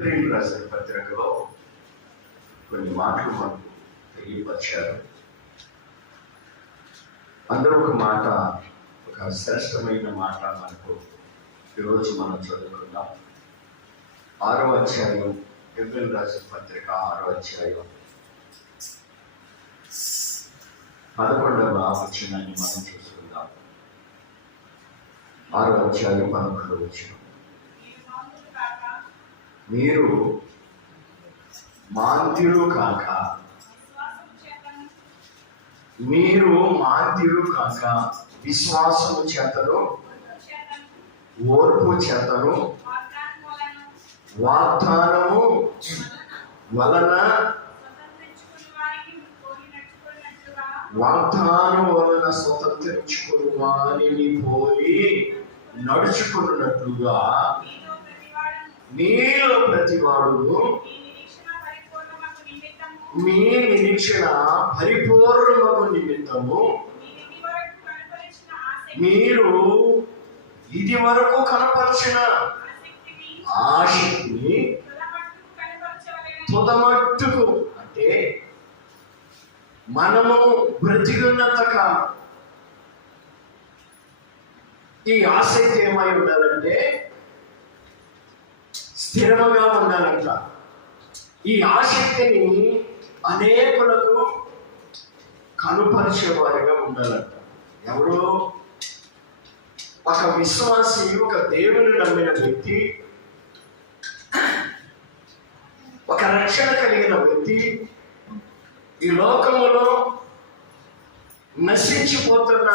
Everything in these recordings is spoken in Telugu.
రాసిన పత్రికలో కొన్ని మాటలు మనకు తెలియపరిచారు. అందులో ఒక మాట, ఒక శ్రేష్టమైన మాట మనకు ఈరోజు మనం చదువుకుందాం. 6వ అధ్యాయం, ఎబ్రిల్ రాసిన పత్రిక 6వ అధ్యాయం 11వ వచనాన్ని మనం చూసుకుందాం. 6వ అధ్యాయం 11వ వచనం. మీరు మాంద్యులు కాక, మీరు మాంద్యులు కాక విశ్వాసము చేతను, ఓర్పు చేతను, వాగ్దానము వలన, వాగ్దానం వలన స్వతంత్రించుకుని వారిని పోలి నడుచుకున్నట్లుగా మీలో ప్రతివాడు మీ నిరీక్షణ పరిపూర్ణమగు నిమిత్తము మీరు ఇది వరకు కనపరిచిన ఆశక్తిని తుదమట్టుకు, అంటే మనము బ్రతికున్నంత కాలం ఈ ఆసక్తి ఏమై ఉండాలంటే స్థిరముగా ఉండాలంట. ఈ ఆసక్తిని అనేకులకు కనుపరిచేవారిగా ఉండాలంట. ఎవరు? ఒక విశ్వాసి, ఒక దేవుని నమ్మిన వ్యక్తి, ఒక రక్షణ కలిగిన వ్యక్తి ఈ లోకములో నశించిపోతున్న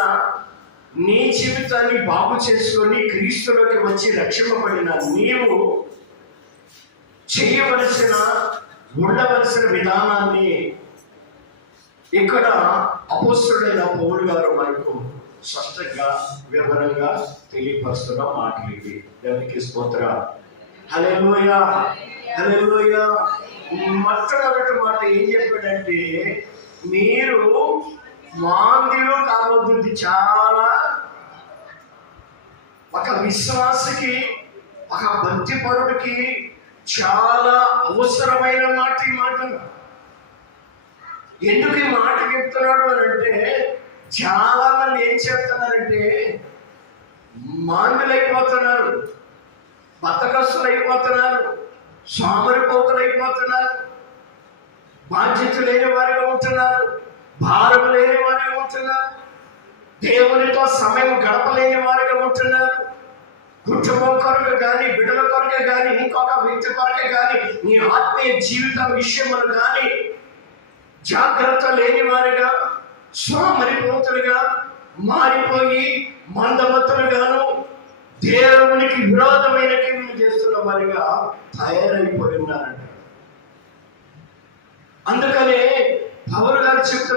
నీ జీవితాన్ని బాగు చేసుకొని క్రీస్తులోకి వచ్చి రక్షింపబడిన నీవు చేయవలసిన, ఉండవలసిన విధానాన్ని ఇక్కడ అపోస్తలుడైన పౌలు గారు మనకు స్పష్టంగా వివరంగా తెలియపరుస్తున్న మాటలు ఇవి. దానికి స్తోత్రం. హల్లెలూయా, హల్లెలూయా. మొట్టమొదటి మాట ఏం చెప్పాడంటే, మీరు మాంద్యులు కావద్దు. చాలా ఒక విశ్వాసికి, ఒక భక్తిపరుడికి చాలా అవసరమైన మాట ఈ మాట. ఎందుకు ఈ మాట చెప్తున్నాడు అని అంటే, చాలా మంది ఏం చేస్తున్నారంటే మాందులైపోతున్నారు, బతకస్తులు అయిపోతున్నారు, సోమరిపోతులు అయిపోతున్నారు, బాధ్యత లేని వారిగా ఉంటున్నారు, భారం లేని వారిగా ఉంటున్నారు, దేవునితో సమయం గడపలేని వారిగా ఉంటున్నారు. కుటుంబం కొరకు కానీ, బిడ్డల కొరకే కానీ, ఇంకొక వ్యక్తి కొరకే కానీ, నీ ఆత్మీయ జీవిత విషయములు కానీ జాగ్రత్త లేని వారిగా, సోమరిపోతులుగా మారిపోయి మందమతులుగాను దేవునికి విరోధమైన క్రియలు చేస్తున్న వారిగా తయారైపోయి ఉన్నారంట. అందుకనే పౌలు గారు చెప్తున్నారు,